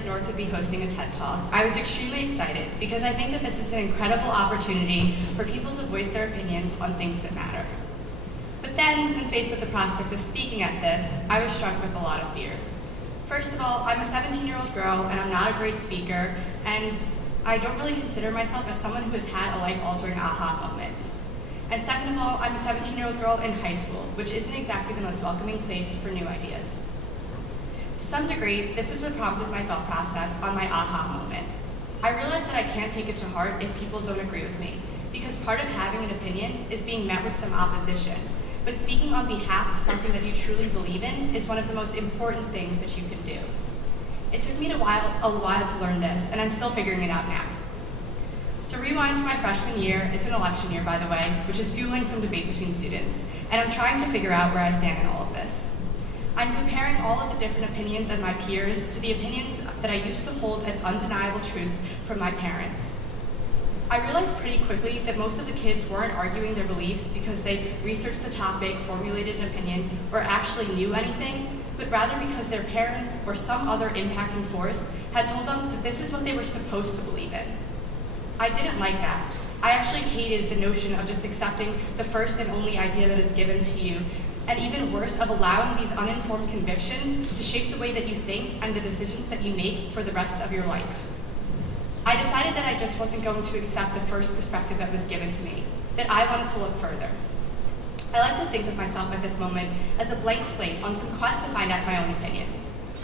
that North would be hosting a TED Talk, I was extremely excited because I think that this is an incredible opportunity for people to voice their opinions on things that matter. But then, when faced with the prospect of speaking at this, I was struck with a lot of fear. First of all, I'm a 17-year-old girl and I'm not a great speaker, and I don't really consider myself as someone who has had a life-altering aha moment. And second of all, I'm a 17-year-old girl in high school, which isn't exactly the most welcoming place for new ideas. To some degree, this is what prompted my thought process on my aha moment. I realized that I can't take it to heart if people don't agree with me, because part of having an opinion is being met with some opposition. But speaking on behalf of something that you truly believe in is one of the most important things that you can do. It took me a while to learn this, and I'm still figuring it out now. So rewind to my freshman year, it's an election year by the way, which is fueling some debate between students, and I'm trying to figure out where I stand in all of this. I'm comparing all of the different opinions of my peers to the opinions that I used to hold as undeniable truth from my parents. I realized pretty quickly that most of the kids weren't arguing their beliefs because they researched the topic, formulated an opinion, or actually knew anything, but rather because their parents or some other impacting force had told them that this is what they were supposed to believe in. I didn't like that. I actually hated the notion of just accepting the first and only idea that is given to you, and even worse, of allowing these uninformed convictions to shape the way that you think and the decisions that you make for the rest of your life. I decided that I just wasn't going to accept the first perspective that was given to me, that I wanted to look further. I like to think of myself at this moment as a blank slate on some quest to find out my own opinion,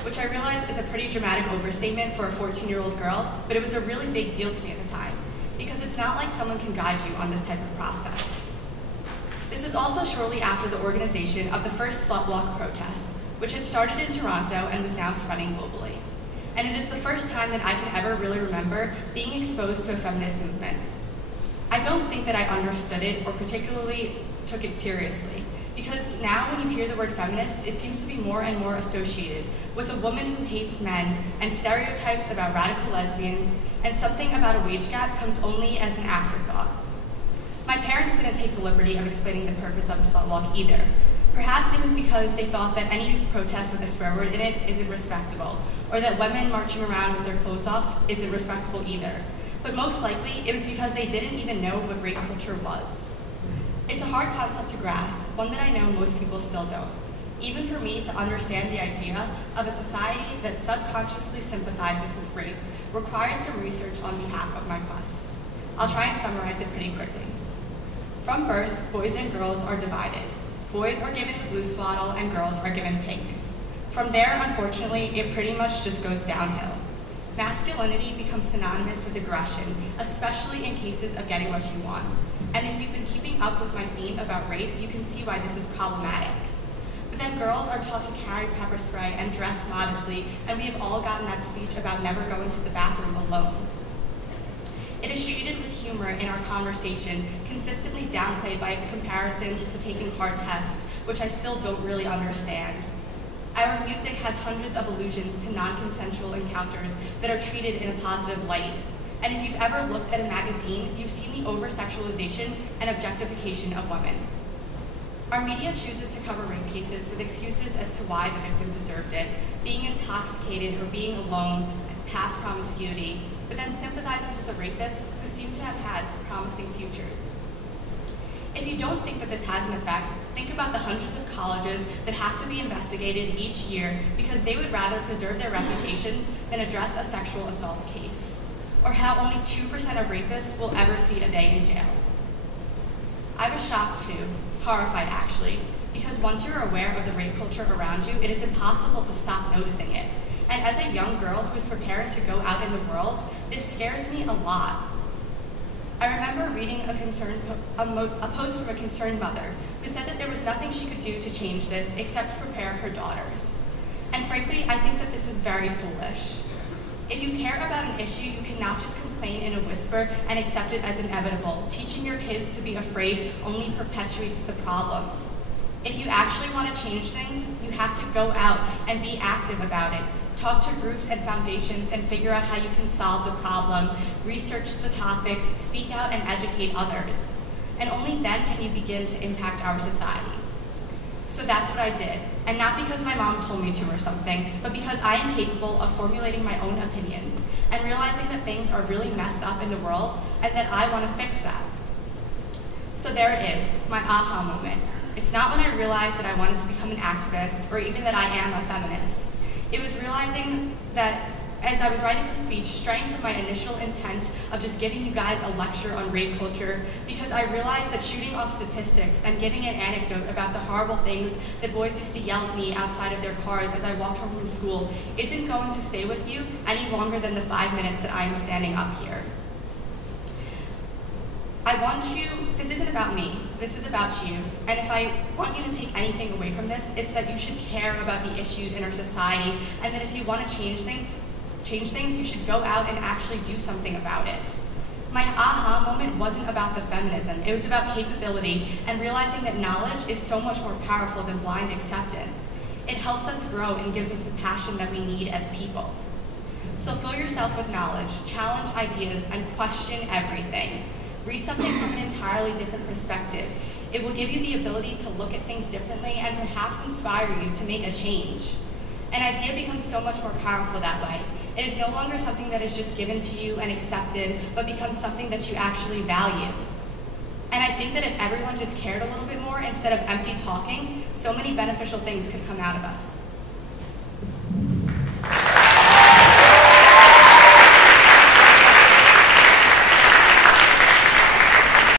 which I realize is a pretty dramatic overstatement for a 14-year-old girl, but it was a really big deal to me at the time, because it's not like someone can guide you on this type of process. This was also shortly after the organization of the first Slut Walk protest, which had started in Toronto and was now spreading globally. And it is the first time that I can ever really remember being exposed to a feminist movement. I don't think that I understood it or particularly took it seriously, because now when you hear the word feminist, it seems to be more and more associated with a woman who hates men and stereotypes about radical lesbians, and something about a wage gap comes only as an afterthought. My parents didn't take the liberty of explaining the purpose of a slut walk either. Perhaps it was because they thought that any protest with a swear word in it isn't respectable, or that women marching around with their clothes off isn't respectable either. But most likely, it was because they didn't even know what rape culture was. It's a hard concept to grasp, one that I know most people still don't. Even for me to understand the idea of a society that subconsciously sympathizes with rape required some research on behalf of my quest. I'll try and summarize it pretty quickly. From birth, boys and girls are divided. Boys are given the blue swaddle and girls are given pink. From there, unfortunately, it pretty much just goes downhill. Masculinity becomes synonymous with aggression, especially in cases of getting what you want. And if you've been keeping up with my theme about rape, you can see why this is problematic. But then girls are taught to carry pepper spray and dress modestly, and we have all gotten that speech about never going to the bathroom alone. It is treated with humor in our conversation, consistently downplayed by its comparisons to taking hard tests, which I still don't really understand. Our music has hundreds of allusions to non-consensual encounters that are treated in a positive light. And if you've ever looked at a magazine, you've seen the over-sexualization and objectification of women. Our media chooses to cover rape cases with excuses as to why the victim deserved it, being intoxicated or being alone, past promiscuity, but then sympathizes with the rapists who seem to have had promising futures. If you don't think that this has an effect, think about the hundreds of colleges that have to be investigated each year because they would rather preserve their reputations than address a sexual assault case, or how only 2% of rapists will ever see a day in jail. I was shocked too, horrified actually, because once you're aware of the rape culture around you, it is impossible to stop noticing it. And as a young girl who's preparing to go out in the world, this scares me a lot. I remember reading a post from a concerned mother who said that there was nothing she could do to change this except to prepare her daughters. And frankly, I think that this is very foolish. If you care about an issue, you cannot just complain in a whisper and accept it as inevitable. Teaching your kids to be afraid only perpetuates the problem. If you actually want to change things, you have to go out and be active about it. Talk to groups and foundations and figure out how you can solve the problem, research the topics, speak out and educate others. And only then can you begin to impact our society. So that's what I did, and not because my mom told me to or something, but because I am capable of formulating my own opinions and realizing that things are really messed up in the world and that I want to fix that. So there it is, my aha moment. It's not when I realized that I wanted to become an activist or even that I am a feminist. It was realizing that as I was writing the speech, straying from my initial intent of just giving you guys a lecture on rape culture, because I realized that shooting off statistics and giving an anecdote about the horrible things that boys used to yell at me outside of their cars as I walked home from school isn't going to stay with you any longer than the 5 minutes that I am standing up here. I want you, this isn't about me, this is about you. And if I want you to take anything away from this, it's that you should care about the issues in our society, and that if you want to change things, you should go out and actually do something about it. My aha moment wasn't about the feminism, it was about capability and realizing that knowledge is so much more powerful than blind acceptance. It helps us grow and gives us the passion that we need as people. So fill yourself with knowledge, challenge ideas, and question everything. Read something from an entirely different perspective. It will give you the ability to look at things differently and perhaps inspire you to make a change. An idea becomes so much more powerful that way. It is no longer something that is just given to you and accepted, but becomes something that you actually value. And I think that if everyone just cared a little bit more instead of empty talking, so many beneficial things could come out of us.